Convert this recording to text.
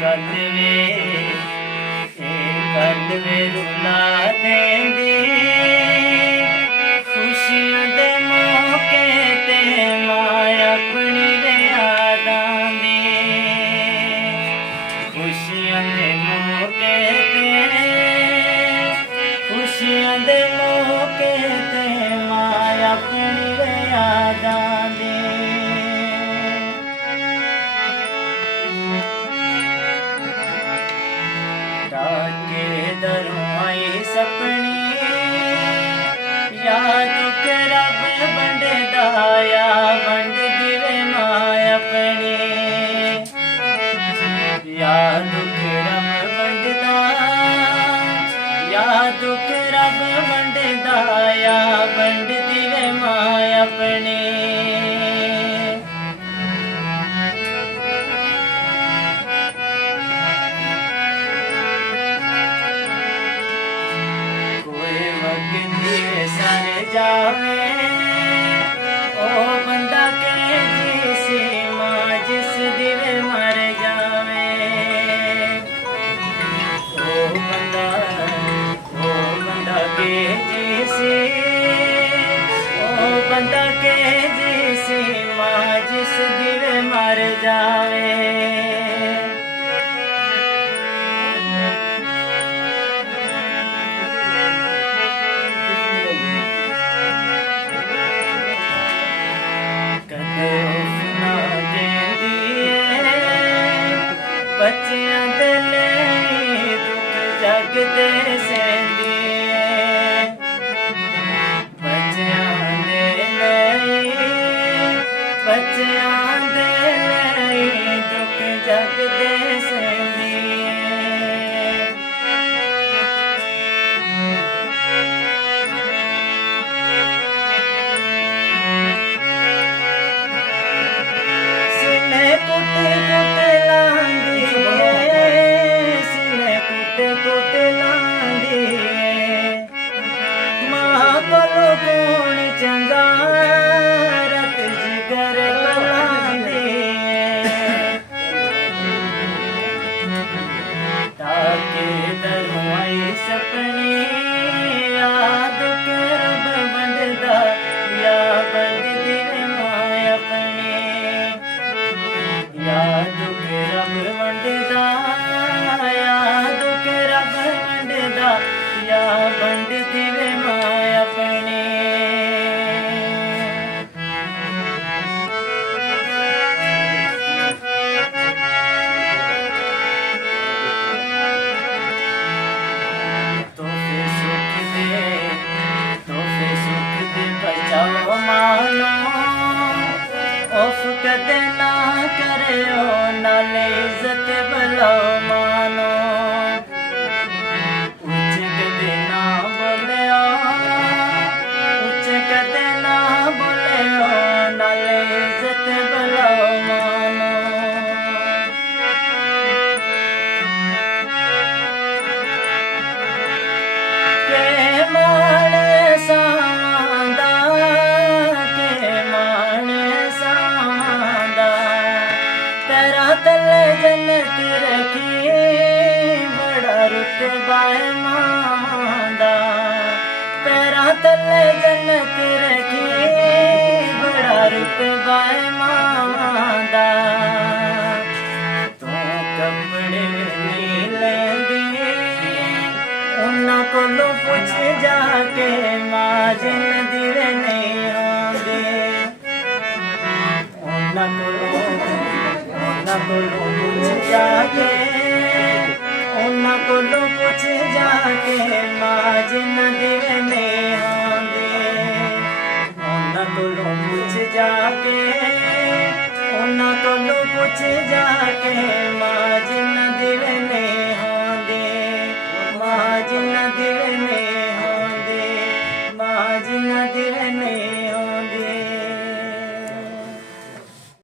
कल वे रुला देंदी खुशियां दे मौके ते मां अपनी यादां दी खुशियां दे मौके ते मां अपनी यादां दी डाके दरों आई सपनी याद के रब बंडदा या बंड दिवे मां अपनी याद के रब बंडदा याद के रब बंडदा या बंड दिवे मां अपनी जावे ओ बंदा के जिसी मां जिस दिवे मर जावे ओ बंदा के जिसी ओ बंदा के जिसी मां जिस दिवे मर जावे बच्चियां दे लई दुख जगदे सेंदी बच्चियां दे लई दुख जगदे सेंदी सिने कुट कुट लांदी मां कोलो गुण चंगा रत जिगर लांदी ताके दरों आई सपनी याद के रब बंडदा या बंड दिवे मां अपनी याद के रब बंडदा याद के रब बंडदा या बंड दिवे मां अपनी तोहफे सुख दे बचाओ मानो औफ कदे ना करो नाले इज्जत बुलाओ मानो उच्च कदे ना बोलियो नाले इज्जत बुलाओ मानो के माने सादा तेरा तले जन्नत रखी बड़ा रुतबा मांदा तेरा तले जन्नत रखी बड़ा रुतबा मांदा तू कपड़े नहीं लेंदी उन्हां कोलों पुछ जाके मां जिन दिवे नहीं आंदे उन्हां कोलों पुछ जाके मां जिन